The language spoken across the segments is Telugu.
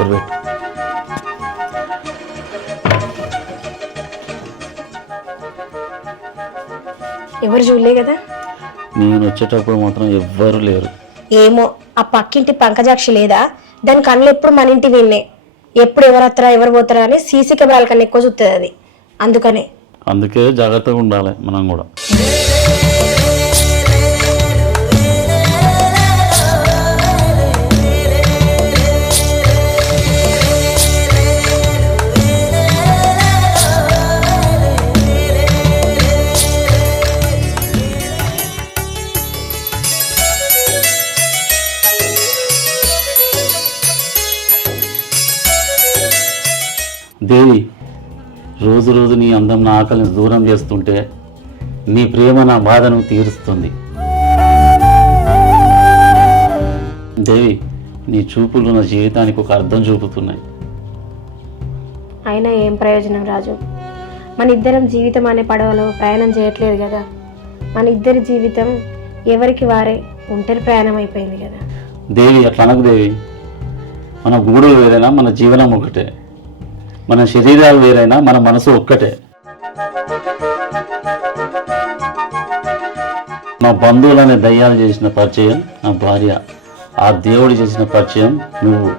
డోర్ పెట్టు. ఎవరు చూడలే కదా? నేను వచ్చేటప్పుడు మాత్రం ఎవ్వరు లేరు. ఏమో ఆ పక్కింటి పంకజాక్షి లేదా, దాని కళ్ళు ఎప్పుడు మన ఇంటి విన్నే. ఎప్పుడు ఎవరు వస్తారా ఎవరు పోతారా అని సీసీ కెమెరాల కన్నా ఎక్కువ చూస్తుంది అది. అందుకే జాగ్రత్తగా ఉండాలి మనం కూడా. దేవి, రోజు రోజు నీ అందం నా ఆకలిని దూరం చేస్తుంటే నీ ప్రేమ నా బాధను తీరుస్తుంది. దేవి, నీ చూపులు నా జీవితానికి ఒక అర్థం చూపుతున్నాయి. అయినా ఏం ప్రయోజనం రాజు, మన ఇద్దరం జీవితం అనే పడవలో ప్రయాణం చేయట్లేదు కదా. మన ఇద్దరి జీవితం ఎవరికి వారే ఒంటరి ప్రయాణం అయిపోయింది కదా. దేవి, అట్లా అనకు దేవి. మన గూడులు వేరైనా మన జీవనం ఒకటే. మన శరీరాలు వేరైనా మన మనసు ఒక్కటే. మా బంధువులనే దయ్యాలు చేసిన పరిచయం నా భార్య, ఆ దేవుడు చేసిన పరిచయం నువ్వు.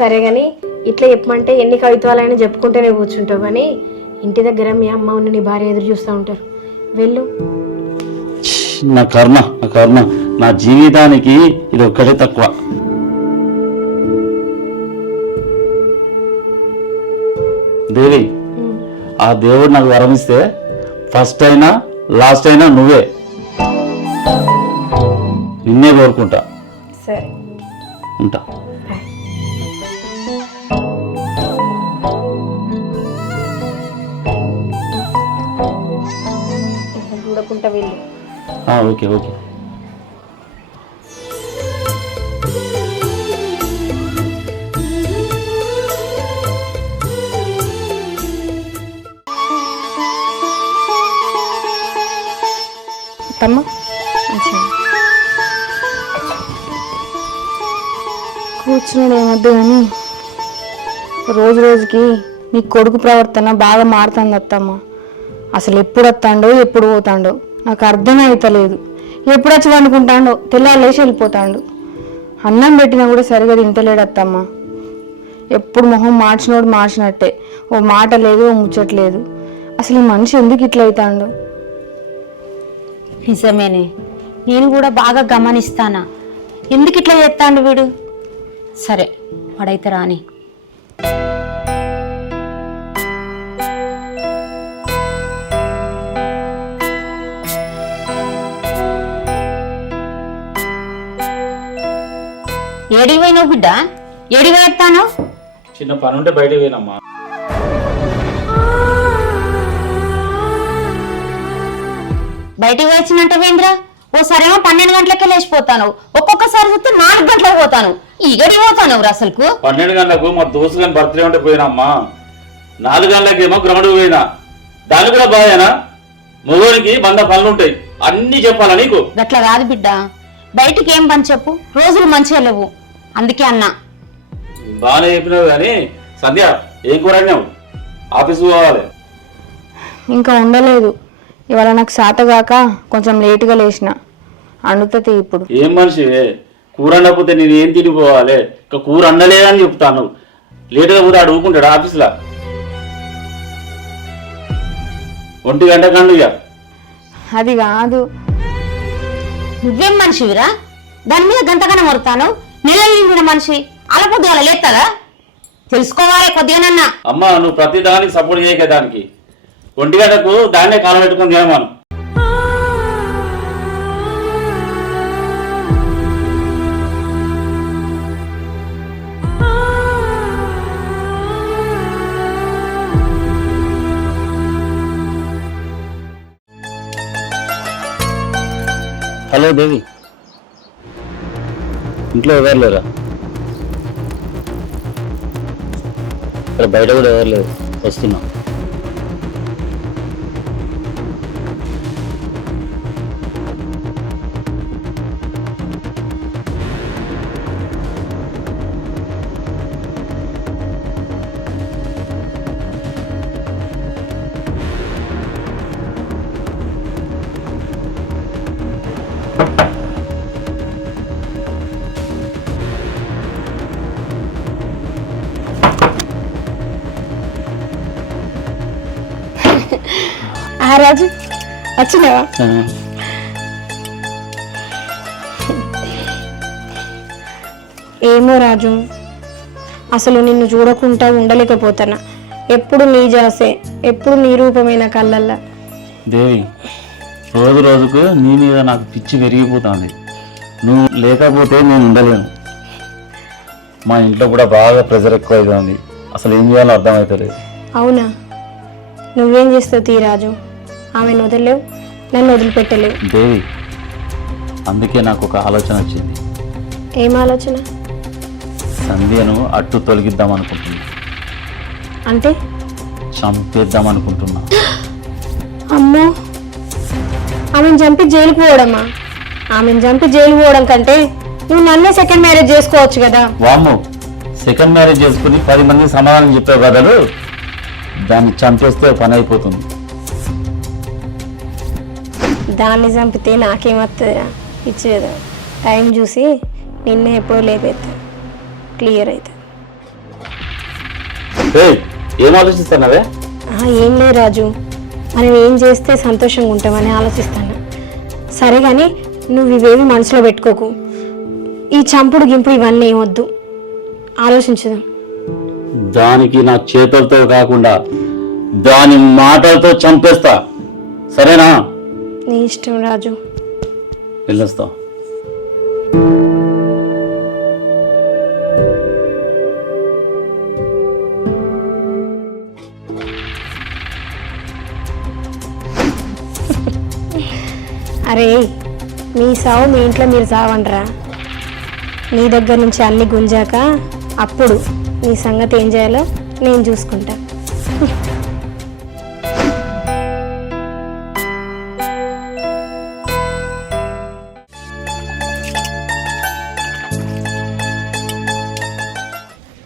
సరే గాని ఇట్లా చెప్పమంటే ఎన్ని కవిత్వాలైనా చెప్పుకుంటేనే కూర్చుంటావు, కానీ ఇంటి దగ్గర మీ అమ్మ ఉన్న నీ భార్య ఎదురు చూస్తూ ఉంటారు. వెళ్ళు. నా కర్మ, నా జీవితానికి ఇది ఒక్కటే తక్కువ. దేవి, ఆ దేవుడు నాకు వరమిస్తే ఫస్ట్ అయినా లాస్ట్ అయినా నువ్వే. నిన్నే కోరుకుంటా. సరే, ఉంటా. చూడకుండా వెళ్ళు. ఓకే. తమ్మ కూర్చున్నాడు ఏమద్దు, కానీ రోజు రోజుకి నీ కొడుకు ప్రవర్తన బాగా మారుతుంది అత్తమ్మ. అసలు ఎప్పుడు వస్తాడో ఎప్పుడు పోతాడో నాకు అర్థమే అవుతలేదు. ఎప్పుడు వచ్చి వండుకుంటాడో తెల్లారు లేచి వెళ్ళిపోతాడు. అన్నం పెట్టినా కూడా సరిగా తింటలేడు అత్తమ్మ. ఎప్పుడు మొహం మార్చినట్టే, ఓ మాట లేదు, ఓ ముచ్చట్లేదు. అసలు ఈ మనిషి ఎందుకు ఇట్లా అవుతాడు? నిజమేనే, నేను కూడా బాగా గమనిస్తానా. ఎందుకు ఇట్లా చేస్తాడు వీడు? సరే, వాడైతే రాని. ఏడికి పోయినావు బిడ్డ? ఏడికి పోయేస్తాను? చిన్న పని ఉంటే బయటకు పోయినమ్మా. బయటికి వచ్చినట్టు వేంద్ర, ఓసారేమో 12 గంటలకే లేచిపోతాను, ఒక్కొక్కసారి చూస్తే 4 గంటలకు పోతాను. ఈ గడి పోతాను అసలుకు. 12 గంటలకు మా దోస్తు గారి బర్త్డే ఉంటే పోయినమ్మా. 4 గంటలకేమో గ్రౌండ్ పోయినా. దాని కూడా బాగానా? మొగోడికి 100 పనులు ఉంటాయి, అన్ని చెప్పాలా నీకు? గట్లా కాదు బిడ్డ, బయటికి ఏం పని చెప్పు, రోజులు మంచిగా లేవు, అందుకే అన్నా. బాగానే చెప్పినావు కానీ సంధ్య, ఏం కూరన్నావు? ఆఫీస్కి పోవాలి. ఇంకా ఉండలేదు, ఇవాళ నాకు శాతగాక కొంచెం లేటుగా లేచిన. అండుతుంది ఇప్పుడు. ఏం మనిషి, కూర అండకపోతే నేను ఏం తినిపోవాలి? ఇంకా కూర అండలేదని చెప్తాను. లేటుగా పోతే అడుగుకుంటాడు ఆఫీస్లో. 1 గంట కండు. ఇక అది కాదు. నువ్వేం మనిషివిరా, దాని మీద గంతగానే మొరుతాను? నెలలు నిండిన మనిషి అలపొద్దు అలా లేస్తారా? తెలుసుకోవాలి కొద్దిగానన్నా. అమ్మా, నువ్వు ప్రతి దానికి సపోర్ట్ చేయక. దానికి 1 గంటకు దాన్నే కాలం పెట్టుకుని తినమాను. హలో దేవి, ఇంట్లో ఎవరు లేరా? ఇక్కడ బయట కూడా ఎవరు లేరు, వస్తున్నా. రాజు వచ్చినావా? ఏమో రాజు, అసలు నిన్ను చూడకుండా ఉండలేకపోతానా. ఎప్పుడు నీ జాసే, ఎప్పుడు నీ రూపమైన కళ్ళల్లా. దేవి, రోజు రోజుకు నీ మీద నాకు పిచ్చి పెరిగిపోతుంది. నువ్వు లేకపోతే నేను ఉండలేను. మా ఇంట్లో కూడా బాగా ప్రెజర్ ఎక్కువ అవుతుంది. అసలు ఏం చేయాలో అర్థమవుతలేదు. అవునా? నువ్వేం చేస్తావు తీ రాజు, ఆమెను వదిలేవు, నన్ను వదిలిపెట్టలేవు. దేవి, అందుకే నాకు ఒక ఆలోచన వచ్చింది. ఏం ఆలోచన? సంధ్యను అట్టు తొలగిద్దాం అనుకుంటున్నా. అంటే? చంపేద్దాం అనుకుంటున్నా. అమ్మో, ఆమెను చంపి జైలుకు పోవడమా? ఆమెను చంపి జైలు పోవడం కంటే నువ్వు నన్నే సెకండ్ మ్యారేజ్ చేసుకోవచ్చు కదా. వామ్మో, సెకండ్ మ్యారేజ్ చేసుకుని 10 మంది సమాధానం చెప్పే బదులు దాన్ని చంపేస్తే పని అయిపోతుంది. దాన్ని చంపితే నాకేమవుతుందిరా? ఇచ్చేదా టైం చూసి నిన్నే ఎప్పుడో లేపేస్తా, క్లియర్ అవుతుంది. ఏం ఆలోచిస్తున్నావే? ఏం లేదు రాజు, మనం ఏం చేస్తే సంతోషంగా ఉంటామని ఆలోచిస్తాను. సరే కానీ నువ్వు ఇవేవి మనసులో పెట్టుకోకు. ఈ చంపుడు గింపుడు ఇవన్నీ ఏమొద్దు, ఆలోచించుదాం. దానికి నా చేతులతో కాకుండా దాని మాటలతో చంపేస్తా. సరేనా? నీ ఇష్టం రాజు. వెళ్ళొస్తా. అరే, మీ సావు మీ ఇంట్లో మీరు సావండ్రా. నీ దగ్గర నుంచి అన్ని గుంజాక అప్పుడు నీ సంగతి ఏం చేయాలో నేను చూసుకుంటా.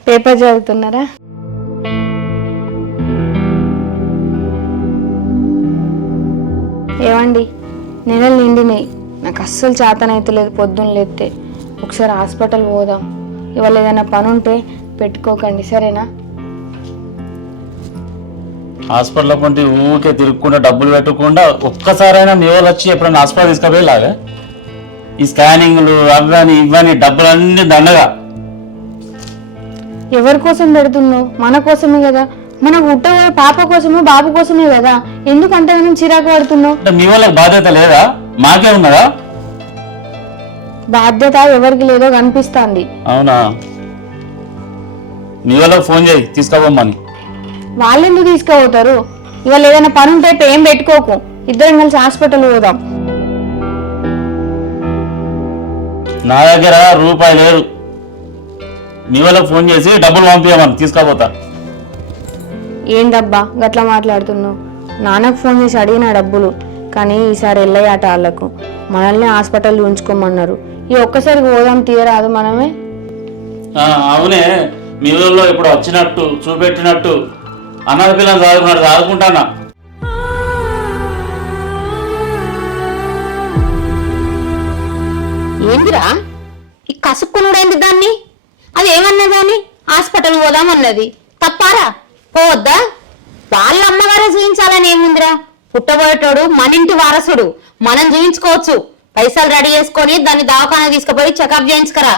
పేపర్ చదువుతున్నారా? ఏమండి, నెలలు నిండినాయి, నాకు అస్సలు చేతనైతలేదు. పొద్దున్న లేస్తే ఒకసారి హాస్పిటల్ పోదాం. ఇవాళ ఏదైనా పని ఉంటే పెట్టుకోకండి, సరేనా? హాస్పిటల్ కొంటే ఊరికే తిరుగుకుండా డబ్బులు పెట్టకుండా ఒక్కసారైనా మీ వాళ్ళు వచ్చి ఎప్పుడైనా హాస్పిటల్ తీసుకుపోయేలాగా. ఈ స్కానింగ్లు అవని ఇవన్నీ డబ్బులన్నీ దండగా. ఎవరి కోసం పెడుతున్నావు? మన కోసమే కదా. మన పుట్టబోయే పాప కోసమే, బాబు కోసమే కదా. ఎందుకంటే మనం చిరాకు పడుతున్నావు? అంటే మీ వాళ్ళకి బాధ్యత లేదా? మాకే ఉన్నదా బాధ్యత? ఎవరికి లేదో కనిపిస్తుంది. అవునా? మీ వాళ్ళకి ఫోన్ చేయి, తీసుకోపోమని. వాళ్ళు ఎందుకు తీసుకుపోతారు? ఇవాళ ఏదైనా పని ఉంటే ఏం పెట్టుకోకు, ఇద్దరం కలిసి హాస్పిటల్ పోదాం. నా దగ్గర రూపాయి లేదు. మీ వాళ్ళకి ఫోన్ చేసి డబ్బులు పంపించమని తీసుకోపోతా. ఏందబ్బా గట్లా మాట్లాడుతున్నావు? నాన్నకు ఫోన్ చేసి అడిగిన డబ్బులు, కానీ ఈసారి వెళ్ళాయట వాళ్ళకు. మనల్ని హాస్పిటల్ ఉంచుకోమన్నారు. ఈ ఒక్కసారి పోదాం తీయరాదు మనమే? అవునే, మీ ఊళ్ళో ఇప్పుడు వచ్చినట్టు చూపెట్టినట్టు అన్నది పిల్లలు చదువుకున్నాడు, చదువుకుంటానా? ఏందిరా ఈ కసుక్కునుడైంది దాన్ని? అది ఏమన్నా దాన్ని హాస్పిటల్ పోదామన్నది తప్పారా? పోవద్దా? వాళ్ళ అమ్మగారే చూయించాలని ఏముందిరా? పుట్టబోయేటోడు మన ఇంటి వారసుడు, మనం చూయించుకోవచ్చు. పైసలు రెడీ చేసుకొని దాన్ని దవాఖానా తీసుకుపోయి చెకప్ చేయించుకరా.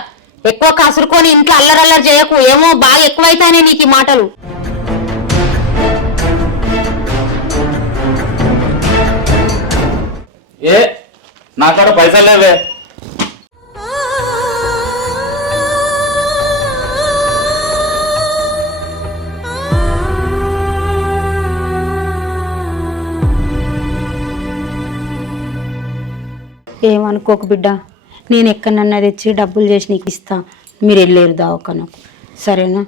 ఎక్కువ కసురుకొని ఇంట్లో అల్లరల్లరి చేయకు, ఏమో బాగా ఎక్కువైతానే నీకు ఈ మాటలు. ఏ నాకాడ పైసలు లేవే. ఏమనుకోకు బిడ్డ, నేను ఎక్కడన్నా తెచ్చి డబ్బులు చేసి నీకు ఇస్తా. మీరు వెళ్ళలేరు దవాఖానకు, సరేనా?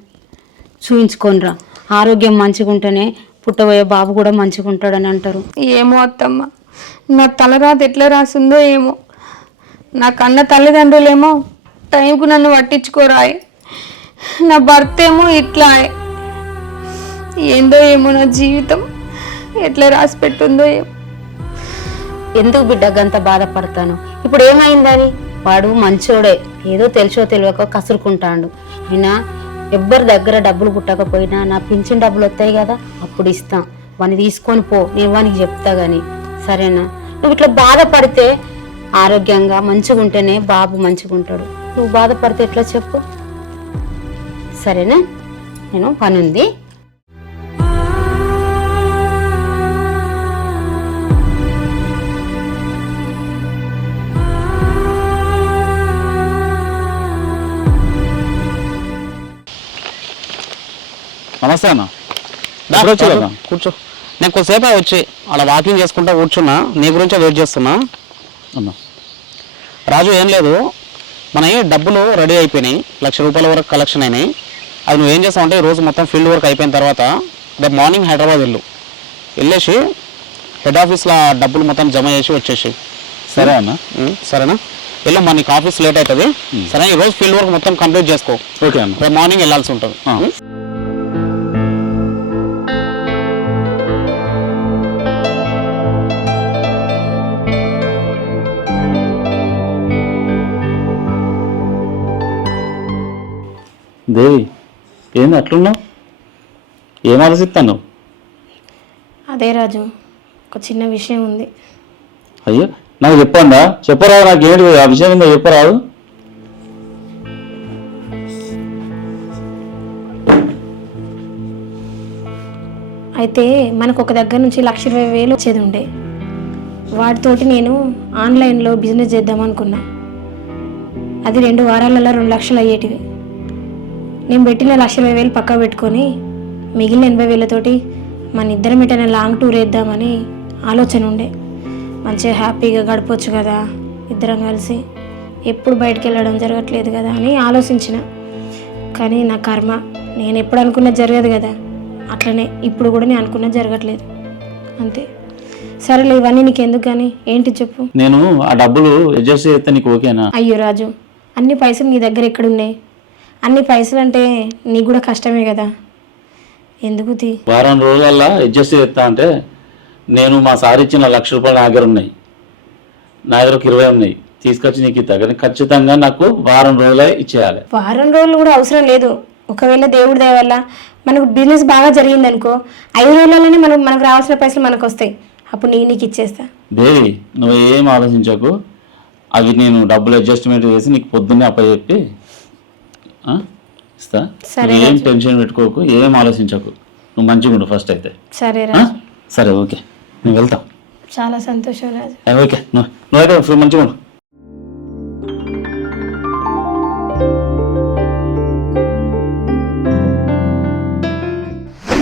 చూయించుకోనరా. ఆరోగ్యం మంచిగా ఉంటేనే పుట్టబోయే బాబు కూడా మంచిగా ఉంటాడని అంటారు. ఏమో అత్తమ్మ, నా తలరాత ఎట్లా రాసిందో ఏమో. నా కన్న తల్లిదండ్రులేమో టైంకు నన్ను పట్టించుకోరాయి, నా భర్త ఏమో ఇట్లా. ఏందో ఏమో నా జీవితం ఎట్లా రాసి పెట్టుందో ఏమో. ఎందుకు బిడ్డ గంత బాధపడతాను? ఇప్పుడు ఏమైందని? వాడు మంచోడే, ఏదో తెలుసో తెలియక కసురుకుంటాడు. అయినా ఎవ్వరి దగ్గర డబ్బులు పుట్టకపోయినా నా పింఛన్ డబ్బులు వస్తాయి కదా, అప్పుడు ఇస్తాం. వాని తీసుకొని పో, నేను వానికి చెప్తా గాని, సరేనా? నువ్వు ఇట్లా బాధపడితే ఆరోగ్యంగా మంచిగా ఉంటేనే బాబు మంచిగా ఉంటాడు. నువ్వు బాధపడితే ఎట్లా చెప్పు? సరేనా? నేను పని ఉంది. నమస్తే అన్న. కూర్చో. నేను కొద్దిసేపు వచ్చి అలా వాకింగ్ చేసుకుంటా కూర్చున్నా, నీ గురించే వెయిట్ చేస్తున్నా. అన్న రాజు, ఏం లేదు, మన డబ్బులు రెడీ అయిపోయినాయి, ₹1,00,000 వరకు కలెక్షన్ అయినాయి. అది నువ్వేం చేస్తావు అంటే, ఈరోజు మొత్తం ఫీల్డ్ వర్క్ అయిపోయిన తర్వాత రేపు మార్నింగ్ హైదరాబాద్ వెళ్ళేసి హెడ్ ఆఫీస్లో డబ్బులు మొత్తం జమ చేసి వచ్చేసి. సరే అన్న. సరేనా? వెళ్ళు, మన నీకు ఆఫీస్ లేట్ అవుతుంది. సరే, ఈరోజు ఫీల్డ్ వర్క్ మొత్తం కంప్లీట్ చేసుకో. ఓకే అన్న. రేపు మార్నింగ్ వెళ్ళాల్సి ఉంటుంది. దేవి, ఏంది అట్లున్నావు? ఏం ఆలోచిస్తాను? అదే రాజు, ఒక చిన్న విషయం ఉంది. అయ్యో, నాకు చెప్పండా? చెప్పరాదు, నాకు ఏంటి ఆ విషయం ఏందో చెప్పరాదు. అయితే మనకు ఒక దగ్గర నుంచి 1,20,000 వచ్చేది ఉండే. వాటితోటి నేను ఆన్లైన్లో బిజినెస్ చేద్దామనుకున్నా. అది 2 వారాలలో 2 లక్షలు అయ్యేటివి. నేను పెట్టిన 1,20,000 పక్క పెట్టుకొని మిగిలిన 80,000తోటి మన ఇద్దరం ఎటైనా లాంగ్ టూర్ వేద్దామని ఆలోచన ఉండే. మంచిగా హ్యాపీగా గడపవచ్చు కదా ఇద్దరం కలిసి, ఎప్పుడు బయటికి వెళ్ళడం జరగట్లేదు కదా అని ఆలోచించిన. కానీ నా కర్మ, నేను ఎప్పుడు అనుకున్నది జరగదు కదా, అట్లనే ఇప్పుడు కూడా నేను అనుకున్నది జరగట్లేదు, అంతే. సరేలే, ఇవన్నీ నీకు ఎందుకు కానీ, ఏంటి చెప్పు. నేను ఆ డబ్బులు అడ్జస్ట్ చేస్తే నీకు ఓకేనా? అయ్యో రాజు, అన్ని పైసలు నీ దగ్గర ఎక్కడున్నాయి? అన్ని పైసలు అంటే నీకు కూడా కష్టమే కదా, ఎందుకు తీ. వారం రోజులల్లా అడ్జస్ట్ చేస్తా అంటే, నేను మా సార్ ఇచ్చిన ₹1,00,000 నా దగ్గర ఉన్నాయి, నా దగ్గర 20 ఉన్నాయి, తీసుకొచ్చి నీకు ఇస్తా. కానీ ఖచ్చితంగా నాకు వారం రోజులే ఇచ్చేయాలి. వారం రోజులు కూడా అవసరం లేదు. ఒకవేళ దేవుడి దయ వల్ల మనకు బిజినెస్ బాగా జరిగింది అనుకో, 5 రోజులలోనే మనకు రావాల్సిన పైసలు మనకు వస్తాయి. అప్పుడు నీకు ఇచ్చేస్తా. దేవి, నువ్వు ఏం ఆలోచించకు. అవి నేను డబ్బులు అడ్జస్ట్మెంట్ చేసి నీకు పొద్దున్నే అప్పచెప్పి ఇస్తా. ఏం టెన్షన్ పెట్టుకోకు, ఏం ఆలోచించకు. నువ్వు మంచిగా ఉండు ఫస్ట్ అయితే. సరే రాజు. సరే, ఓకే, నేను వెళ్తా. చాలా సంతోషం రాజు. ఓకే, నువ్వైతే మంచిగా ఉండు.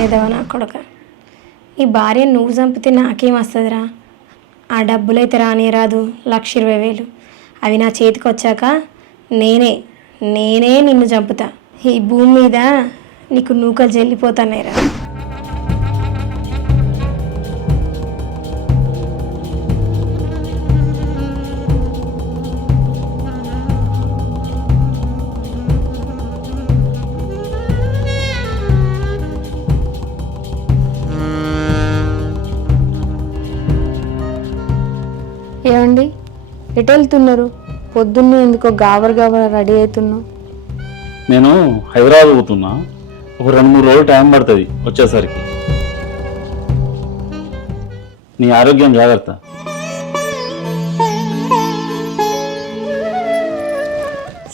ఏదవా నా కొడుక, ఈ భార్య నువ్వు చంపితే నాకేం వస్తుందిరా? ఆ డబ్బులైతే రానే రాదు, 1,20,000. అవి నా చేతికి వచ్చాక నేనే నిన్ను చంపుతా. ఈ భూమి మీద నీకు నూకలు చెల్లిపోతానేరా. ఏమండి, ఎటు వెళ్తున్నారు? పొద్దున్నే ఎందుకో గాబర రెడీ అవుతున్నావు? నేను హైదరాబాద్ పోతున్నా, ఒక 2-3 రోజులు టైం పడుతుంది వచ్చేసరికి. నీ ఆరోగ్యం జాగ్రత్త.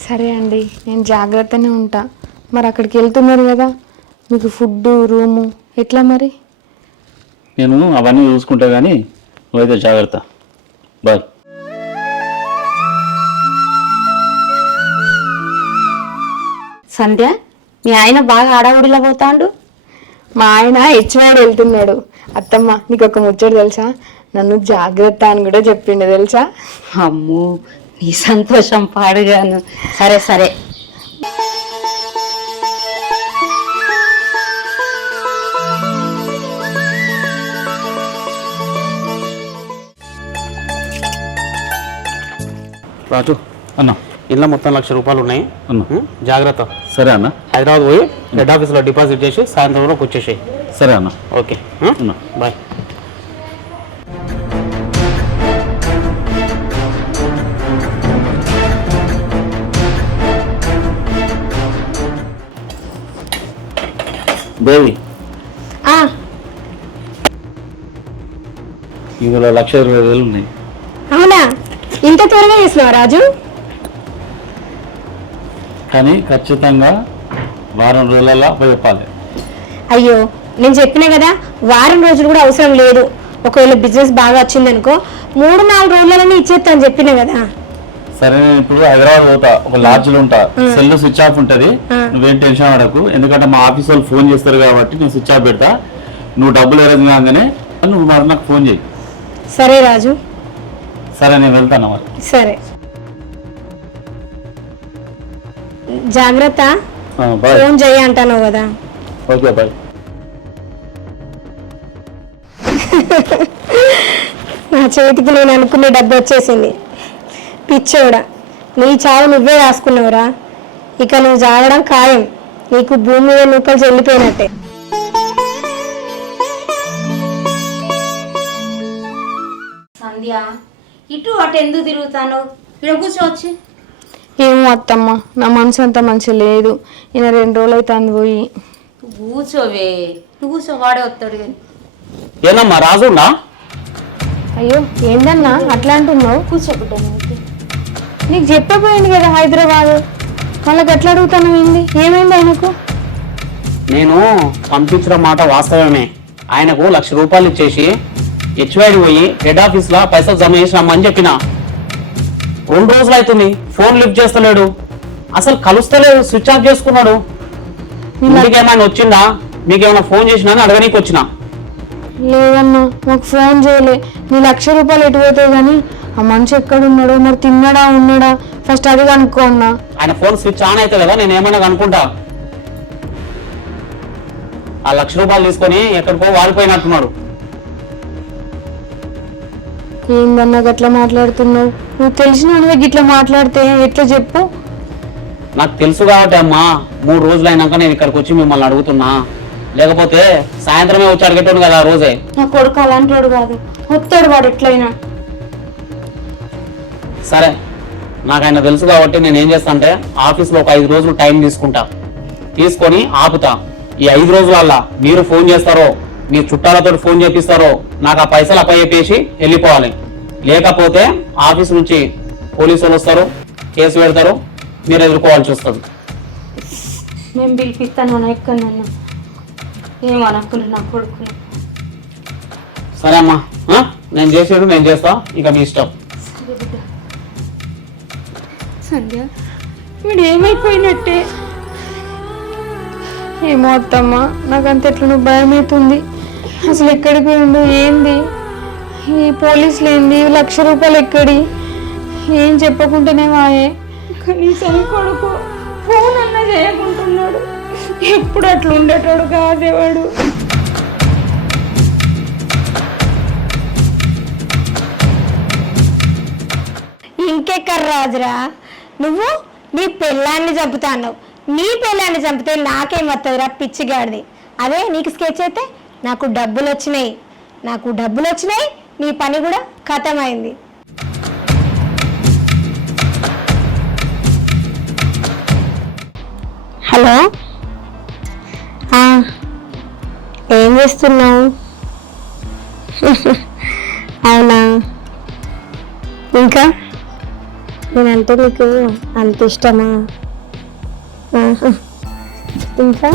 సరే అండి, నేను జాగ్రత్తనే ఉంటా. మరి అక్కడికి వెళ్తున్నారు కదా, మీకు ఫుడ్, రూము ఎట్లా మరి? నేను అవన్నీ చూసుకుంటా, కానీ నువ్వైతే జాగ్రత్త. బాయ్. సంధ్య, మీ ఆయన బాగా హడావుడిలో పోతాండు. మా ఆయన హెచ్వాడు వెళ్తున్నాడు. అత్తమ్మ, నీకు ఒక ముచ్చట తెలుసా? నన్ను జాగ్రత్త అని కూడా చెప్పిండు తెలుసా? అమ్మో, నీ సంతోషం పాడుగాను. సరే సరే. రాజు అన్న, ఇంట్లో మొత్తం ₹1,00,000 ఉన్నాయి. జాగ్రత్త. సరే అన్న. హైదరాబాద్ పోయి హెడ్ ఆఫీస్లో డిపాజిట్ చేసి సాయంత్రం వరకు వచ్చేసాయి. సరే అన్న. Okay, bye. దేవి, ఇందులో 1,20,000 ఉన్నాయి. అవునా, ఇంత త్వరగా చేసినావా రాజు? కానీ ఖచ్చితంగా వారం రోజులలో చెప్పాలి. అయ్యో, నేను చెప్పినా కదా వారం రోజులు కూడా అవసరం లేదు. ఒకవేళ బిజినెస్ బాగా వచ్చిందనుకో 3-4 రోజులలోనే ఇచ్చేస్తాను చెప్పినా కదా. సరే, నేను ఇప్పుడు హైదరాబాద్ పోతా, ఒక లాడ్జ్లో ఉంటా, సెల్ స్విచ్ ఆఫ్ ఉంటది, నువ్వేం టెన్షన్ పడకు. ఎందుకంటే మా ఆఫీస్ వాళ్ళు ఫోన్ చేస్తారు కాబట్టి నేను స్విచ్ ఆఫ్ పెడతా. నువ్వు డబ్బులు అరేంజ్ కాగానే నువ్వు మరి నాకు ఫోన్ చేయి. సరే రాజు. సరే, నేను వెళ్తాను మరి. సరే, జాగ్రత్త. బాయ్. ఫోన్ చేయి అంటాను కదా. Okay, bye. నా చేతికి నేను అనుకునే డబ్బు వచ్చేసింది. పిచ్చోడా, నీ చావు నువ్వే రాసుకున్నావురా. ఇక నువ్వు జాగడం ఖాయం. నీకు భూమి మీద నూకలు చెల్లిపోయినట్టే. సంధ్య, ఇటు అటు ఎందుకు తిరుగుతాను? ఇక్కడ కూర్చోవచ్చు. ఏమో అత్తమ్మ, నా మనసు అంత మంచి లేదు. ఈయన 2 రోజులు అయితే పోయి. కూర్చోవే, నువ్వు కూర్చో, వాడే వస్తాడు కానీ. ఏందమ్మా రాజుండా? అయ్యో, ఏందన్నా అట్లా అంటున్నావు? కూర్చోబిడ్డాను. నీకు చెప్పబోయింది కదా హైదరాబాద్, మళ్ళీ గట్లా అడుగుతాను. ఏంది, ఏమైంది ఆయనకు? నేను పంపించిన మాట వాస్తవమే. ఆయనకు 1,00,000 రూపాయలు ఇచ్చేసి హెచ్వైడి పోయి హెడ్ ఆఫీస్ లో పైసలు జమ చేసి రమ్మని చెప్పిన. 2 రోజులు అవుతుంది, ఫోన్ లిఫ్ట్ చేస్తలేడు, అసలు కలుస్తలేడు, స్విచ్ ఆఫ్ చేసుకున్నాడు. ఇంటికి ఏమైనా వచ్చిందా, మీకేమైనా ఫోన్ చేసినా అని అడగనీకి వచ్చిన. లేదన్నా, మాకు ఫోన్ చేయలే. నీ 1,00,000 రూపాయలు ఎటు పోతావు కానీ ఆ మనిషి ఎక్కడున్నాడో, మరి తిన్నాడా ఉన్నాడా ఫస్ట్ అది కనుక్కో అన్నా. ఆయన ఫోన్ స్విచ్ ఆన్ అవుతుంది కదా, నేను ఏమన్నా అనుకుంటా. ఆ 1,00,000 రూపాయలు తీసుకొని ఎక్కడికో వాడిపోయినట్టున్నాడు. ఏందన్నా గట్లా మాట్లాడుతున్నావు? నువ్వు తెలిసిన గిట్లా మాట్లాడితే ఎట్లా చెప్పు? నాకు తెలుసు కాబట్టి అమ్మా, 3 రోజులు అయినాక నేను ఇక్కడికి వచ్చి మిమ్మల్ని అడుగుతున్నా. లేకపోతే సాయంత్రమే వచ్చి అడిగేటోడు కదా ఆ రోజే. నా కొడుకు అలాంటి కాదు, వస్తాడు వాడు ఎట్లయినా. సరే, నాకు ఆయన తెలుసు కాబట్టి నేను ఏం చేస్తా అంటే ఆఫీస్లో ఒక 5 రోజులు టైం తీసుకొని ఆపుతా. ఈ 5 రోజులల్లా మీరు ఫోన్ చేస్తారో, మీ చుట్టాలతో ఫోన్ చేపిస్తారో, నాకు ఆ పైసలు అప్పచెప్పేసి వెళ్ళిపోవాలి. లేకపోతే ఆఫీస్ నుంచి పోలీసు వాళ్ళు వస్తారు, కేసు పెడతారు, మీరు ఎదుర్కోవాల్సి వస్తుంది. మేము పిలిపిస్తాను ఎక్కడన్నా, ఏమనుకున్నా నా కొడుకుని. సరే అమ్మా, నేను చేసేది నేను చేస్తా, ఇక మీ ఇష్టం. సంధ్య, వీడు ఏమైపోయినట్టే? ఏమో అత్తమ్మా, నాకంత ఎట్లా భయం అవుతుంది. అసలు ఎక్కడికి పోయిండు, ఏంది ఈ పోలీసులు, ఏంది 1,00,000 రూపాయలు ఎక్కడి? ఏం చెప్పకుంటేనే వాయే. కనీసం కొడుకు ఫోన్ అన్నా చేయకుంటున్నాడు. ఎప్పుడు అట్లా ఉండేటోడు కాదేవాడు. ఇంకెక్కడ రాజురా, నువ్వు నీ పెళ్ళాన్ని చంపుతాను. నీ పెళ్ళాన్ని చంపితే నాకేమవుతుందిరా పిచ్చిగాడిది. అదే నీకు స్కెచ్ అయితే నాకు డబ్బులు వచ్చినాయి, నీ పని కూడా ఖతమైంది. హలో, ఏం చేస్తున్నావు? అవునా, ఇంకా నేనంటే నీకు అంత ఇష్టమా? ఇంకా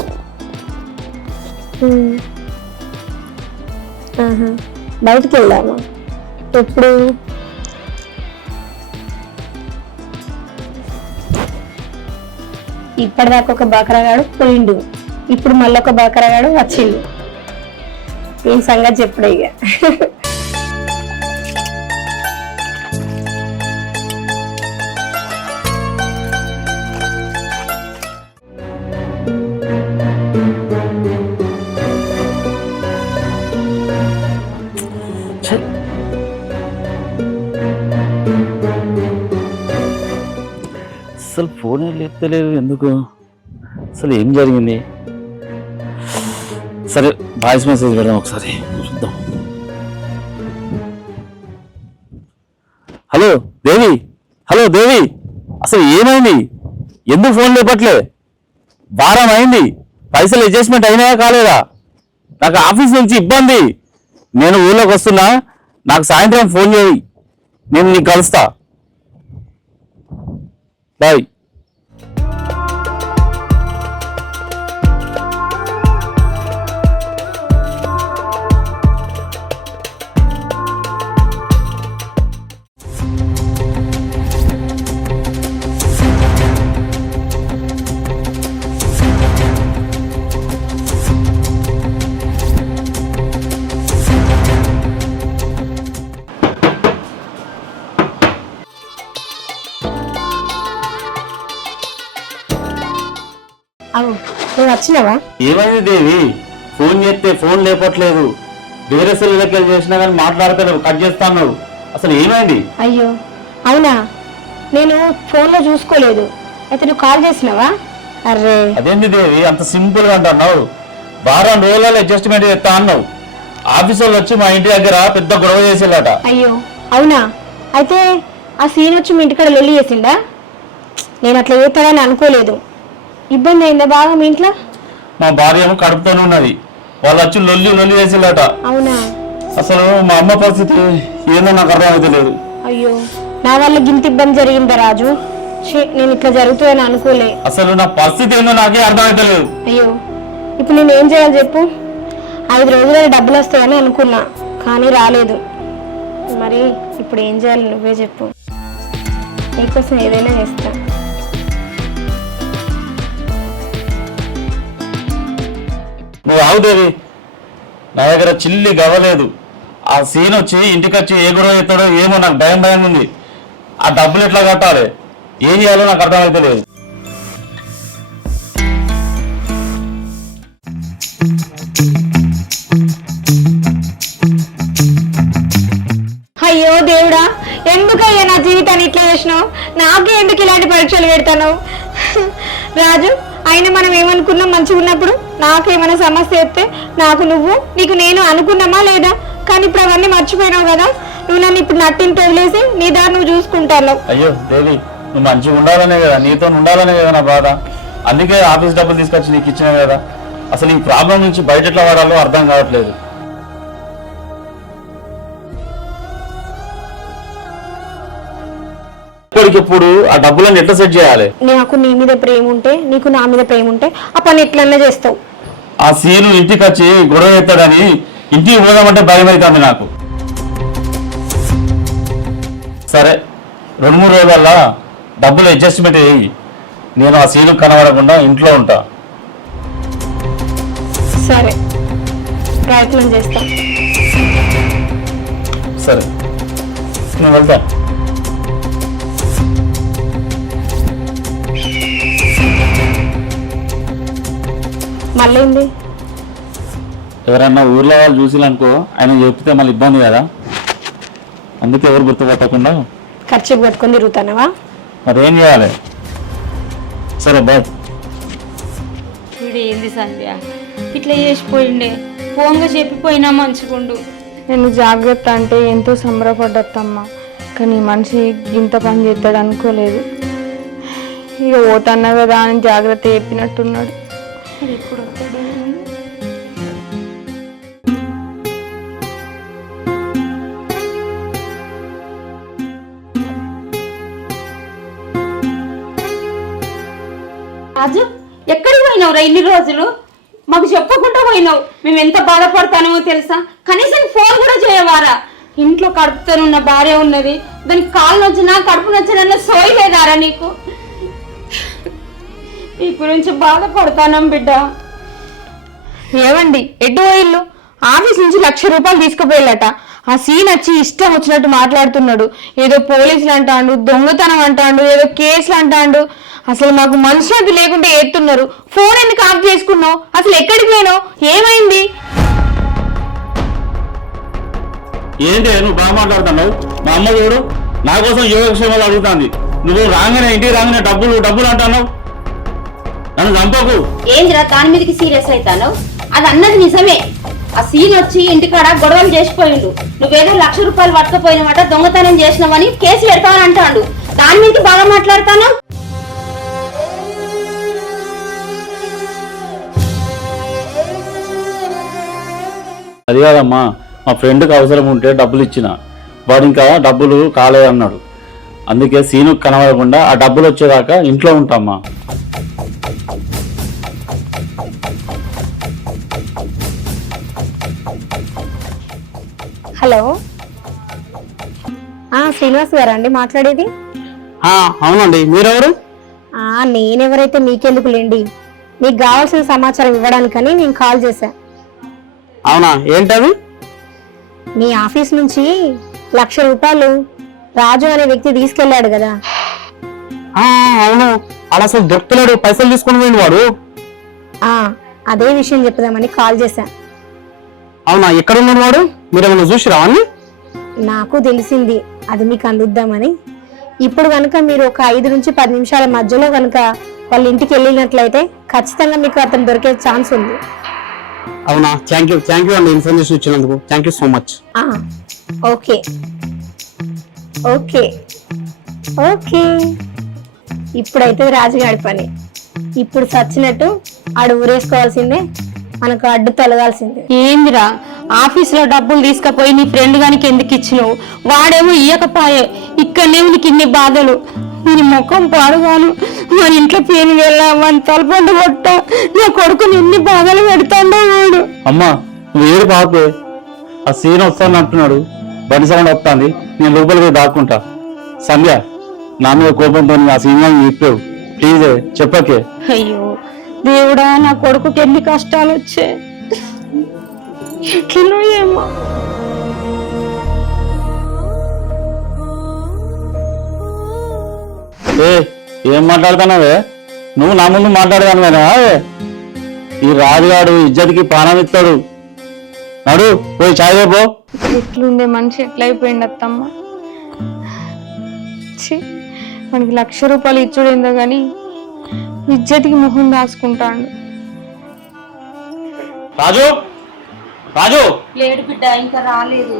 బయటికి వెళ్దామా? ఎప్పుడు? ఇప్పటిదాకా ఒక బకరగాడు పోయిండు, ఇప్పుడు మళ్ళీ ఒక బకరగాడు వచ్చిండు. ఏం సంగతి చెప్పుడే ఇక. అసలు ఫోన్ లేపుతలేదు ఎందుకు? అసలు ఏం జరిగింది? సరే, వాయిస్ మెసేజ్ పెడదాం ఒకసారి చూద్దాం. హలో దేవి, అసలు ఏమైంది? ఎందుకు ఫోన్ లేపట్లే? వారం అయింది, పైసలు అడ్జస్ట్మెంట్ అయినాయా కాలేదా? నాకు ఆఫీస్ నుంచి ఇబ్బంది, నేను ఊళ్ళోకి వస్తున్నా, నాకు సాయంత్రం ఫోన్ చేయి, నేను నీకు కలుస్తా. బాయ్. అవు నువ్వు వచ్చినావా? ఏమైంది దేవి? ఫోన్ చేస్తే ఫోన్ లేపట్లేదు, వేరే సెల్లులకి చేసినా కానీ మాట్లాడతలేవు, కట్ చేస్తాను. అసలు ఏమైంది? అయ్యో అవునా, నేను ఫోన్లో చూసుకోలేదు. అయితే నువ్వు కాల్ చేసినావా? అర్రే అదేంటి దేవి అంత సింపుల్ గా అంటున్నావు? వారం రోజులలో అడ్జస్ట్మెంట్ చేస్తా అన్నావు. ఆఫీస్ వాళ్ళు వచ్చి మా ఇంటి దగ్గర పెద్ద గొడవ చేసేలాట. అయ్యో అవునా, అయితే ఆ సీన్ వచ్చి మీ ఇంటికాడ లొల్లి చేసిండా? నేను అట్లా చేస్తానని అనుకోలేదు. ఇబ్బంది అయిందా బాగా మీ ఇంట్లో? మా భార్య ఏమో కడుపుతోనే ఉన్నది, వాళ్ళు వచ్చి లొల్లి చేసేలాట. అవునా? అసలు మా అమ్మ పరిస్థితి ఏందో నాకు అర్థమైతే లేదు. అయ్యో నా వల్ల గింత ఇబ్బంది జరిగిందా రాజు? నేను ఇట్లా జరుగుతుందని అనుకోలే. అసలు నా పరిస్థితి ఏందో నాకే అర్థమైతే లేదు. అయ్యో ఇప్పుడు నేను ఏం చేయాలి చెప్పు? 5 రోజుల్లో డబ్బులు వస్తాయని అనుకున్నా, కానీ రాలేదు. మరి ఇప్పుడు ఏం చేయాలి నువ్వే చెప్పు. నీకోసం ఏదైనా చేస్తా. నువ్వు ఆవుదేవి, నా దగ్గర చిల్లి గవ్వలేదు. ఆ సీన్ వచ్చి ఇంటికి వచ్చి ఏ గొడవ ఎత్తాడో ఏమో నాకు భయం ఉంది. ఆ డబ్బులు ఎట్లా కట్టాలి, ఏం చేయాలో నాకు అర్థమైతే లేదు. అయ్యో దేవుడా, ఎందుకయ్యా నా జీవితాన్ని ఇట్లా చేసినావు? నాకే ఎందుకు ఇలాంటి పరీక్షలు పెడతాను? రాజు, అయినా మనం ఏమనుకున్నాం మంచిగా ఉన్నప్పుడు? నాకేమైనా సమస్య చెప్తే నాకు నువ్వు, నీకు నేను అనుకున్నామా లేదా? కానీ ఇప్పుడు అవన్నీ మర్చిపోయినావు కదా. నువ్వు నన్ను ఇప్పుడు నట్టింటి వదిలేసి నీ దారి నువ్వు చూసుకుంటాను. అయ్యో దేవి, నువ్వు మంచిగా ఉండాలనే కదా, నీతో ఉండాలనే కదా నా బాధ. అందుకే ఆఫీస్ డబ్బులు తీసుకొచ్చి నీకు ఇచ్చినా కదా. అసలు ఈ ప్రాబ్లం నుంచి బయట ఎట్లా వాడాలో అర్థం కావట్లేదు. ఇప్పటికిప్పుడు ఆ డబ్బులను ఎట్లా సెట్ చేయాలి? నాకు నీ మీద ప్రేమ ఉంటే, నీకు నా మీద ప్రేమ ఉంటే ఆ పని ఎట్లన్నా చేస్తావు. ఆ సీను ఇంటికి వచ్చి గొడవ ఎత్తాడని ఇంటికి పోదామంటే భయం అవుతుంది నాకు. సరే 2-3 రోజుల్లో డబ్బులు అడ్జస్ట్మెంట్ అయ్యి నేను ఆ సీను కనబడకుండా ఇంట్లో ఉంటా. సరే ప్రయత్నం చేస్తా. సరే నేను వెళ్తా. మళ్ళీ ఏంది? ఎవరన్నా ఊర్లో వాళ్ళు చూసిలనుకో, ఆయన చెప్తే మళ్ళీ ఇబ్బంది కదా, అందుకే ఎవరు గుర్తుపట్టకుండా ఖర్చు పెట్టుకొని తిరుగుతానవా? మరి ఏం చేయాలి? సరే బాయ్. వీడు ఏంది సంధ్య ఇట్లా చేసిపోయిండే? ఫోన్గా చెప్పిపోయినా మంచిగుండు. నేను జాగ్రత్త అంటే ఎంతో సంబరపడ్డత్తమ్మ, కానీ మనిషి ఇంత పని చేస్తాడు అనుకోలేదు. ఇక పోతన్నా కదా అని జాగ్రత్త చెప్పినట్టున్నాడు. ఎప్పుడు వస్తాడు? రాజు, ఎక్కడికి పోయినావురా ఇన్ని రోజులు? మాకు చెప్పకుండా పోయినావు. మేము ఎంత బాధపడతానేమో తెలుసా? కనీసం ఫోన్ కూడా చేయవారా? ఇంట్లో కడుపుతో ఉన్న భార్య ఉన్నది, దానికి కాళ్ళు నొచ్చినా కడుపు నచ్చినా సోయి లేదారా నీకు? నీ గురించి బాధపడతానం బిడ్డ. ఏమండి ఎటు పోయిల్లు? ఆఫీస్ నుంచి 1,00,000 రూపాయలు తీసుకుపోయిల్లట. ఆ సీన్ వచ్చి ఇష్టం వచ్చినట్టు మాట్లాడుతున్నాడు. ఏదో పోలీసులు అంటాడు, దొంగతనం అంటాడు, ఏదో కేసులు అంటాడు. అసలు మాకు మనశ్శాంతి లేకుండా ఏడుతున్నారు. ఫోన్ ఎందుకు ఆఫ్ చేసుకున్నావు? అసలు ఎక్కడికి పోయినావు? ఏమైంది? ఏంటి నువ్వు బాగా మాట్లాడుతున్నావు? మా అమ్మ చూడు నా కోసం యోగక్షేమాలు అడుగుతుంది. నువ్వు రాగానే ఇంటికి రాగానే డబ్బులు అంటున్నావు. నన్ను చంపకు. ఏందిరా దాని మీదకి సీరియస్ అవుతాను? అది అన్నది నిజమే. ఆ సీన్ వచ్చి ఇంటికాడ గొడవలు చేసిపోయిండు. నువ్వేదో 1,00,000 రూపాయలు పట్టుకుపోయినమాట, దొంగతనం చేసినావని కేసు పెడతావని అంటాడు. దాని మీదకి బాగా మాట్లాడతాను. అది కాదమ్మా, మా ఫ్రెండ్కి అవసరం ఉంటే డబ్బులు ఇచ్చిన, వాడు ఇంకా డబ్బులు కాలేదన్నాడు. అందుకే సీను కనబడకుండా ఆ డబ్బులు వచ్చేదాకా ఇంట్లో ఉంటామ్మా. హలో, శ్రీనివాస్ గారా అండి మాట్లాడేది? అవునండి, మీరెవరు? నేనెవరైతే మీకెందుకులేండి, మీకు కావాల్సిన సమాచారం ఇవ్వడానికని నేను కాల్ చేశా. అవునా, ఏంటది? మీ ఆఫీస్ నుంచి 1,00,000 రూపాయలు రాజు అనే వ్యక్తి తీసుకెళ్లాడు కదా. అవును, అలా అసలు దొరుకుతలేడు, పైసలు తీసుకుని పోయింది వాడు. అదే విషయం చెప్దామని కాల్ చేశా. అవునా, ఎక్కడ ఉన్నాడు వాడు? మీరేమైనా చూసిరా అని? నాకు తెలిసింది, అది మీకు అందిద్దామని. ఇప్పుడు కనుక మీరు ఒక 5 నుంచి 10 నిమిషాల మధ్యలో కనుక వాళ్ళ ఇంటికి వెళ్ళినట్లయితే ఖచ్చితంగా మీకు అతను దొరికే ఛాన్స్ ఉంది. అవునా, థ్యాంక్ యూ అండి, ఇన్ఫర్మేషన్ ఇచ్చినందుకు thank you so much. Okay okay okay, ఇప్పుడైతే రాజుగాడి పని. ఇప్పుడు సచ్చినట్టు ఆడు ఊరేసుకోవాల్సిందే, మనకు అడ్డు తొలగాల్సిందే. ఏందిరా, ఆఫీసులో డబ్బులు తీసుకుపోయి నీ ఫ్రెండ్ గానికి ఎందుకు ఇచ్చినావు? వాడేమో ఇయ్యకపాయే, ఇక్కడనేమో నీకు ఇన్ని బాధలు. నీ ముఖం పాడుగాను, మన ఇంట్లో పేరు వెళ్ళామని తలపండు కొట్ట, నా కొడుకుని ఎన్ని బాధలు పెడతాడో వాడు. అమ్మా నువ్వు ఏడు పాపే, ఆ సీన్ వస్తాను అంటున్నాడు, బండి సౌండ్ వస్తుంది, నేను లోపలికి దాక్కుంటా. సంధ్య, నా మీద కోపంతో ఆ సినిమా చెప్పావు, ప్లీజ్ చెప్పకే. అయ్యో దేవుడా, నా కొడుకుకి ఎన్ని కష్టాలు వచ్చాయి, ఎట్లనో ఏమో. ఏం మాట్లాడుతున్నావే? నువ్వు నా ముందు మాట్లాడదానివేనా? ఈ రాజుగాడు ఇజ్జతికి ప్రాణం ఇస్తాడు. నడు పోయి చాయ్ పో. ఎట్లుండే మనిషి ఎట్లయిపోయింది అత్తమ్మ. మనకి 1,00,000 రూపాయలు ఇచ్చుడేందో గాని ఇజ్జతికి మొహం దాచుకుంటాడు. రాజు, రాజు లేడు బిడ్డ, ఇంకా రాలేదు.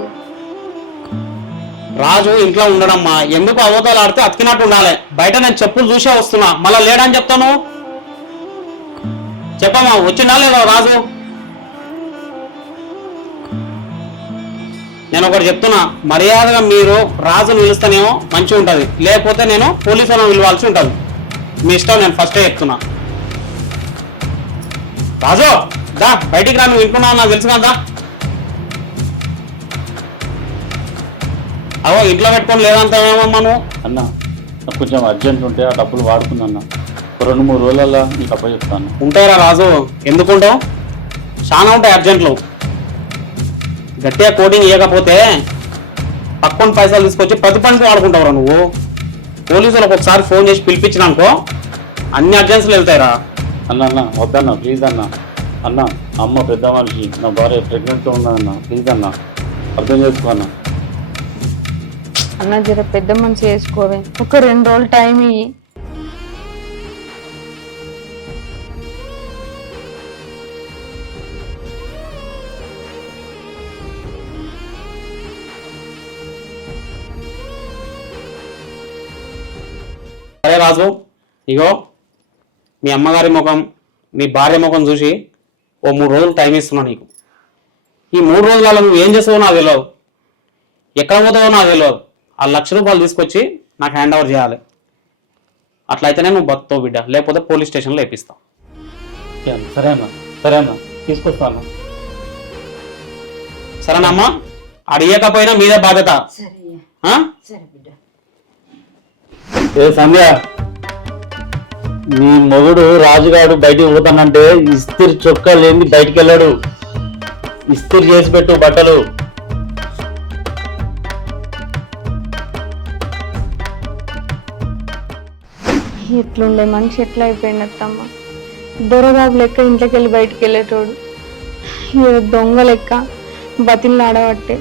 రాజు ఇంట్లో ఉండడమ్మా, ఎందుకు అవతలు ఆడితే అతికినట్టు ఉండాలి. బయట నేను చెప్పులు చూసే వస్తున్నా, మళ్ళా లేడని చెప్తాను. చెప్పమ్మా, వచ్చిందా లేదా రాజు? నేను ఒకటి చెప్తున్నా, మర్యాదగా మీరు రాజును పిలుస్తానేమో మంచిగా ఉంటుంది, లేకపోతే నేను పోలీసులను పిలవాల్సి ఉంటుంది. మీ ఇష్టం, నేను ఫస్టే చెప్తున్నా. రాజు దా బయటికి రా, నువ్వు ఇంటున్నావు నాకు తెలుసు కదా. అవో ఇంట్లో పెట్టుకొని లేదంటావేమమ్మా నువ్వు? అన్న నాకు కొంచెం అర్జెంట్ ఉంటే ఆ డబ్బులు వాడుకుందన్న, 2-3 రోజులలో నీకు అప్పచెప్తాను. ఉంటాయిరా రాజు, ఎందుకుంటావు? చాలా ఉంటాయి అర్జెంట్లు. గట్టిగా కోటింగ్ ఇవ్వకపోతే పక్కన పైసలు తీసుకొచ్చి ప్రతి పనికి వాడుకుంటావురా నువ్వు. పోలీసులకు ఒకసారి ఫోన్ చేసి పిలిపించినానుకో అన్ని అర్జెన్సీలు వెళ్తాయిరా. అన్న వద్దన్న, ప్లీజ్ అన్న. అన్న అమ్మ పెద్ద మనిషి, నా భార్య ప్రెగ్నెంట్తో ఉన్నదన్న, ప్లీజ్ అన్న అర్థం చేసుకో అన్న. అన్న జర పెద్ద మనిషి వేసుకోవే, ఒక 2 రోజులు టైం ఇయ్యి. సరే రాజు, ఇగో మీ అమ్మగారి ముఖం, మీ భార్య ముఖం చూసి ఓ 3 రోజులు టైం ఇస్తున్నా నీకు. ఈ 3 రోజులలో నువ్వు ఏం చేస్తావో నాకు తెలియదు, ఎక్కడ పోతావో నాకు తెలియదు. ఆ 1,00,000 రూపాయలు తీసుకొచ్చి నాకు హ్యాండ్ ఓవర్ చేయాలి. అట్లయితేనే నువ్వు బతుకుతావు బిడ్డ, లేకపోతే పోలీస్ స్టేషన్లో వేపిస్తావు. సరే అన్న తీసుకొస్తాను. సరేనమ్మా, అడిగకపోయినా మీదే బాధ్యత. ఏ సంధ్య, నీ మొగుడు రాజుగాడు బయటికి పోతానంటే ఇస్త్రీ చొక్కా లేని బయటికి వెళ్ళాడు. ఇస్త్రీ చేసి పెట్టు బట్టలు. ఎట్లుండే మనిషి ఎట్లా అయిపోయింది అత్తమ్మ. దొరబాబు లెక్క ఇంట్లోకి వెళ్ళి బయటికి వెళ్ళేటోడు, ఏదో దొంగ లెక్క బతిల్ని ఆడబట్టే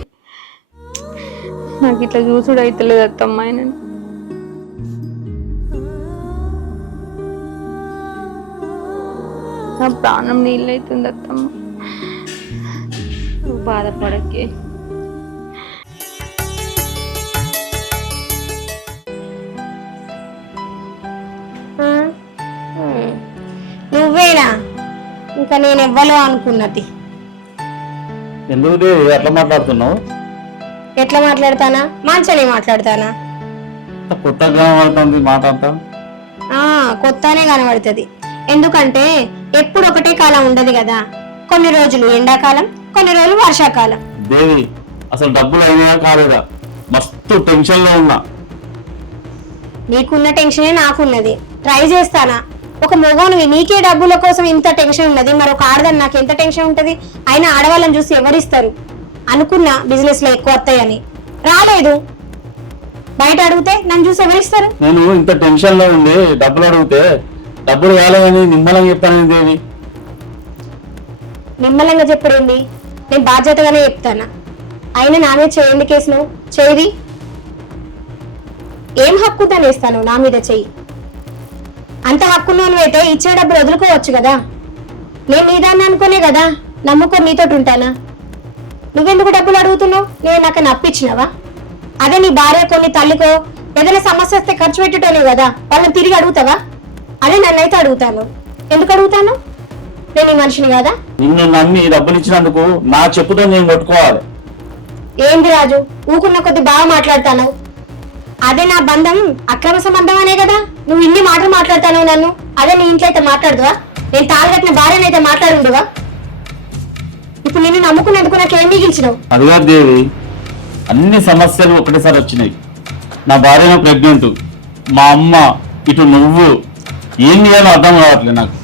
నాకు ఇట్లా చూసుడు అయితలేదు అత్తమ్మ. ఆయనని నా ప్రాణం నీళ్ళైతుంది అత్తమ్మ. నువ్వు బాధపడకే. నువ్వేనా? ఇంకా నేను ఎవ్వలో అనుకున్నది. ఎందుకు దేవి అట్లా మాట్లాడుతున్నావు? ఎట్లా మాట్లాడతానా? మంచిగానే మాట్లాడతానా? కొత్తగా కనబడుతుంది మాట అంతా. కొత్తనే కనబడుతుంది. ఎందుకంటే ఎప్పుడు ఒకటే కాలం ఉండదు కదా. కొన్ని రోజులు ఎండాకాలం, కొన్ని రోజులు వర్షాకాలం. దేవి అసలు డబ్బులు అయినా కాలేదా? మస్తు టెన్షన్ లో ఉన్నా. నీకున్న టెన్షనే నాకున్నది. ట్రై చేస్తానా? ఒక మొగాను నీకే డబ్బుల కోసం ఇంత టెన్షన్ ఉన్నది, మరొక ఆడదాన్ని నాకు ఎంత టెన్షన్ ఉంటది? అయినా ఆడవాళ్ళని చూసి ఎవరిస్తారు అనుకున్నా బిజినెస్ లో ఎక్కువ వస్తాయని. రాలేదు. బయట అడిగితే నన్ను చూసి ఎవరిస్తారు? నేను ఇంత టెన్షన్ లో ఉండి డబ్బులు అడిగితే డబ్బులు కాలేదని నిమ్మలంగా చెప్తాను దేవి. నిమ్మలంగా చెప్పడండి, నేను బాధ్యతగానే చెప్తానా. అయినా నా మీద చేయండి కేసును చేయది. ఏం హక్కు తనేస్తాను నా మీద చెయ్యి? అంత హక్కున్నాను అయితే ఇచ్చే డబ్బులు వదులుకోవచ్చు కదా. నేను నీ దాన్ని అనుకోనే కదా నమ్ముకొని నీతోటి ఉంటానా. నువ్వెందుకు డబ్బులు అడుగుతున్నావు? నేను నాకు అప్పిచ్చినావా? అదే నీ భార్య కొన్ని తల్లికో ఏదైనా సమస్య వస్తే ఖర్చు పెట్టేటోనే కదా, వాళ్ళని తిరిగి అడుగుతావా? అదే నన్నైతే అడుగుతాను. ఎందుకు అడుగుతాను? నేను ఈ మనిషిని కదా. నిన్ను నమ్మి డబ్బులు ఇచ్చినందుకు నా చెప్పుతో నేను కొట్టుకోవాలి. ఏంది రాజు ఊకున్న కొద్ది బాగా మాట్లాడతాను. అదే నా బంధం అక్రమ సంబంధం అనే కదా నువ్వు ఇన్ని మాటలు మాట్లాడతాను నన్ను. అదే నీ ఇంట్లో అయితే మాట్లాడుదువా? నేను తాళగట్టిన భార్యనైతే మాట్లాడుండువా? ఇప్పుడు నిన్ను నమ్ముకున్నందుకు నాకేం మిగిల్చినావు? అదిగా దేవి, అన్ని సమస్యలు ఒకటేసారి వచ్చినాయి. నా భార్య ప్రెగ్నెంట్, మా అమ్మ, ఇటు నువ్వు, ఏం చేయాలో అర్థం కావట్లేదు నాకు.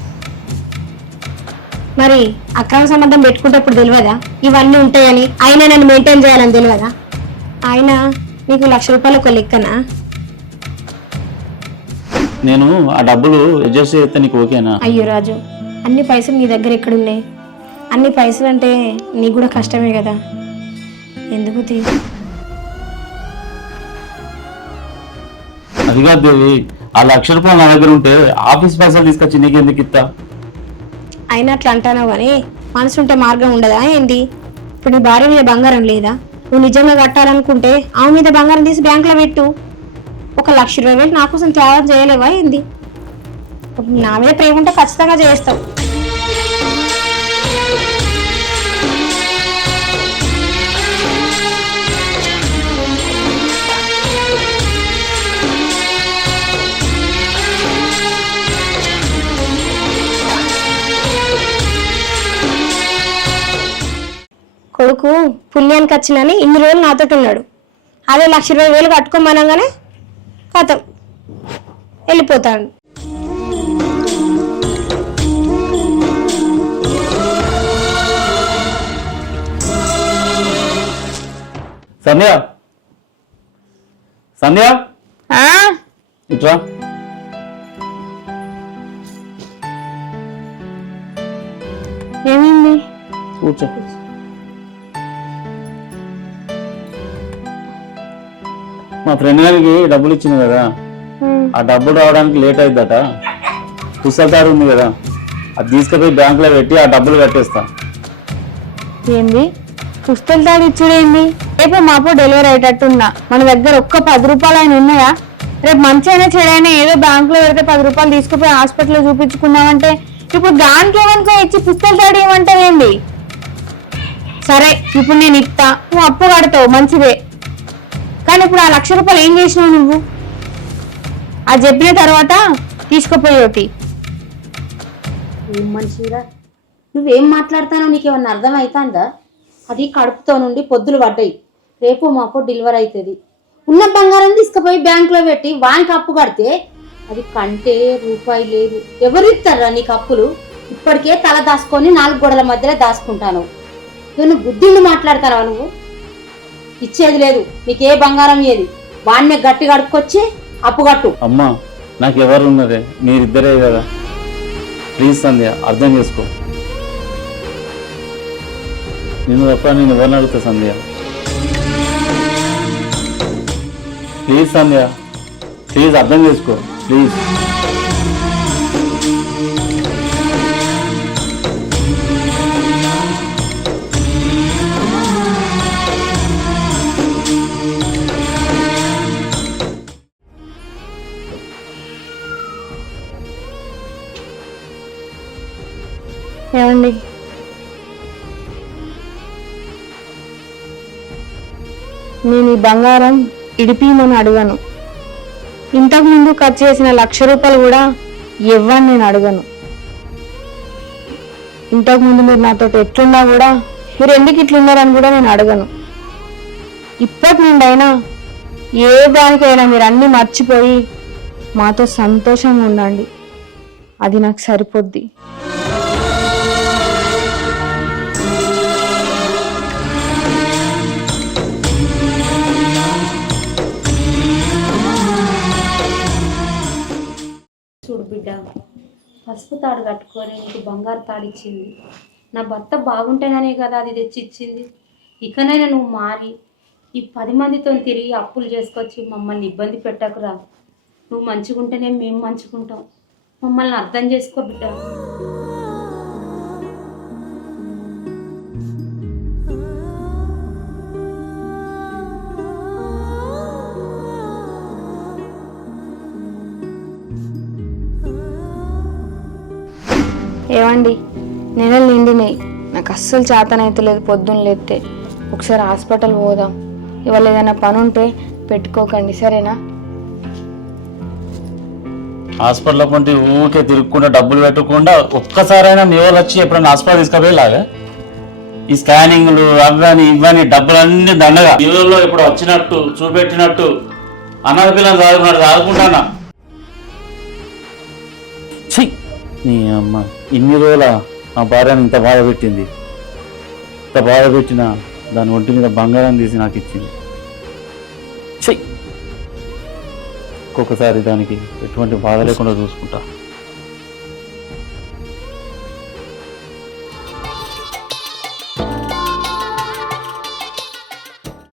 మరి అక్రమ సంబంధం పెట్టుకుంటప్పుడు తెలియదా ఇవన్నీ ఉంటాయని? అయినా నన్ను మెయింటైన్ చేయాలని తెలియదా? అయినా నీకు 1,00,000 రూపాయలకు లెక్కనా? నేను ఆ డబ్బులు అడ్జస్ట్ చేస్తే నీకు ఓకేనా? అయ్యో రాజు, అన్ని పైసలు నీ దగ్గర ఎక్కడున్నాయి? అన్ని పైసలు అంటే నీకు కూడా కష్టమే కదా. ఎందుకు అదిగా దేవి, ఆ 1,00,000 రూపాయలు నా దగ్గర ఉంటే ఆఫీస్ పైసలు తీసుకొచ్చి నీకు ఎందుకు ఇస్తా? అయినా అట్లా అంటానో కానీ మనసు ఉంటే మార్గం ఉండదా ఏంది? ఇప్పుడు నీ భార్య మీద బంగారం లేదా? నువ్వు నిజంగా కట్టాలనుకుంటే ఆమె మీద బంగారం తీసి బ్యాంకులో పెట్టు. 1,20,000 నా కోసం త్యాగం చేయలేవా ఏంది? నా మీద ప్రేమ ఉంటే ఖచ్చితంగా చేస్తావు. కొడుకు పుణ్యానికి వచ్చినని ఇన్ని రోజులు నాతో ఉన్నాడు. అదే 1,20,000 కట్టుకోమనగానే కథం వెళ్ళిపోతాడు. సంధ్య, సంధ్య ఇట్రా. ఏమైంది? కూర్చో. మా ఫ్రెండ్ గారికి డబ్బులు ఇచ్చింది కదా, ఆ డబ్బులు రావడానికి లేట్ అయిద్దట. పుస్తకాలు ఉంది కదా, అది తీసుకుపోయి బ్యాంకులో పెట్టి ఆ డబ్బులు కట్టేస్తా. ఏంది పుస్తకాలు తాడు ఇచ్చుడేంది? రేపు మాపో డెలివరీ అయ్యేటట్టున్నా. మన దగ్గర ఒక్క 10 రూపాయలు అయినా ఉన్నాయా? రేపు మంచి అయినా చెడైనా ఏదో బ్యాంకులో పెడితే 10 రూపాయలు తీసుకుపోయి హాస్పిటల్లో చూపించుకున్నామంటే ఇప్పుడు దానికి ఏమనుకో ఇచ్చి పుస్తకాలు తాడు ఏమంటావేంది? సరే ఇప్పుడు నేను ఇస్తా, నువ్వు అప్పు కడతావు మంచిదే. కానీ ఇప్పుడు ఆ 1,00,000 రూపాయలు ఏం చేసినావు నువ్వు? అది చెప్పిన తర్వాత తీసుకుపోయేటి. ఏం మనిషిరా నువ్వేం మాట్లాడతానో నీకేమన్నా అర్థమవుతుందా? అది కడుపుతో నుండి పొద్దులు పడ్డాయి. రేపు మాకు డెలివరీ అవుతుంది. ఉన్న బంగారం తీసుకుపోయి బ్యాంకులో పెట్టి వానికి అప్పు కడితే అది కంటే రూపాయి లేదు. ఎవరు ఇస్తారా నీకు అప్పులు? ఇప్పటికే తల దాచుకొని 4 గోడల మధ్యలో దాచుకుంటాను. నువ్వు బుద్ధిని మాట్లాడతావా? నువ్వు ఇచ్చేది లేదు, నీకే బంగారం ఏది? వాడిని గట్టి కడుక్కొచ్చి అప్పు కట్టు. అమ్మా నాకు ఎవరు ఉన్నదే, మీరిద్దరే కదా. ప్లీజ్ సంధ్య అర్థం చేసుకో. నిన్ను తప్ప నేను ఎవరిని అడుగుతా సంధ్య? ప్లీజ్ సంధ్య, ప్లీజ్ అర్థం చేసుకో ప్లీజ్. ఏమండి నేను ఈ బంగారం ఇడిపిమని అడగను. ఇంతకుముందు ఖర్చు చేసిన 1,00,000 రూపాయలు కూడా ఇవ్వని నేను అడగను. ఇంతకుముందు మీరు నాతో ఎట్లున్నా కూడా మీరు ఎందుకు ఇట్లున్నారని కూడా నేను అడగను. ఇప్పటి నుండైనా ఏ దానికైనా మీరు అన్నీ మర్చిపోయి మాతో సంతోషంగా ఉండండి. అది నాకు సరిపోద్ది. చూడు బిడ్డ, పసుపు తాడు కట్టుకొని నీకు బంగారు తాడిచ్చింది. నా భర్త బాగుంటేనే కదా అది తెచ్చిచ్చింది. ఇకనైనా నువ్వు మారి ఈ 10 మందితో తిరిగి అప్పులు చేసుకొచ్చి మమ్మల్ని ఇబ్బంది పెట్టకురా. నువ్వు మంచిగుంటేనే మేము మంచుకుంటాం. మమ్మల్ని అర్థం చేసుకో బిడ్డ. ఏవండి, నెలలు నిండినాయి, నాకు అస్సలు చేతనైతలేదు. పొద్దున్న లేస్తే ఒకసారి హాస్పిటల్ పోదాం. ఇవాళ ఏదైనా పని ఉంటే పెట్టుకోకండి, సరేనా? హాస్పిటల్లో కొంటే ఊరికే తిరుక్కుంటా డబ్బులు పెట్టకుండా ఒక్కసారైనా మీ వాళ్ళు వచ్చి ఎప్పుడైనా హాస్పిటల్ తీసుకుపోయేలాగా ఈ స్కానింగ్లు అవని ఇవని డబ్బులన్నీ దండగా మీ వాళ్ళు ఇప్పుడు వచ్చినట్టు చూపెట్టినట్టు అన్నది పిల్లలు చదువుకున్నాడు చదువుకుంటానా. ఛీ, నీ అమ్మ ఇన్ని రోజుల నా భార్యను ఇంత బాధ పెట్టింది. ఇంత బాధ పెట్టిన దాని ఒంటి మీద బంగారం తీసి నాకు ఇచ్చింది. చెయ్యి ఒక్కొక్కసారి దానికి ఎటువంటి బాధ లేకుండా చూసుకుంటా.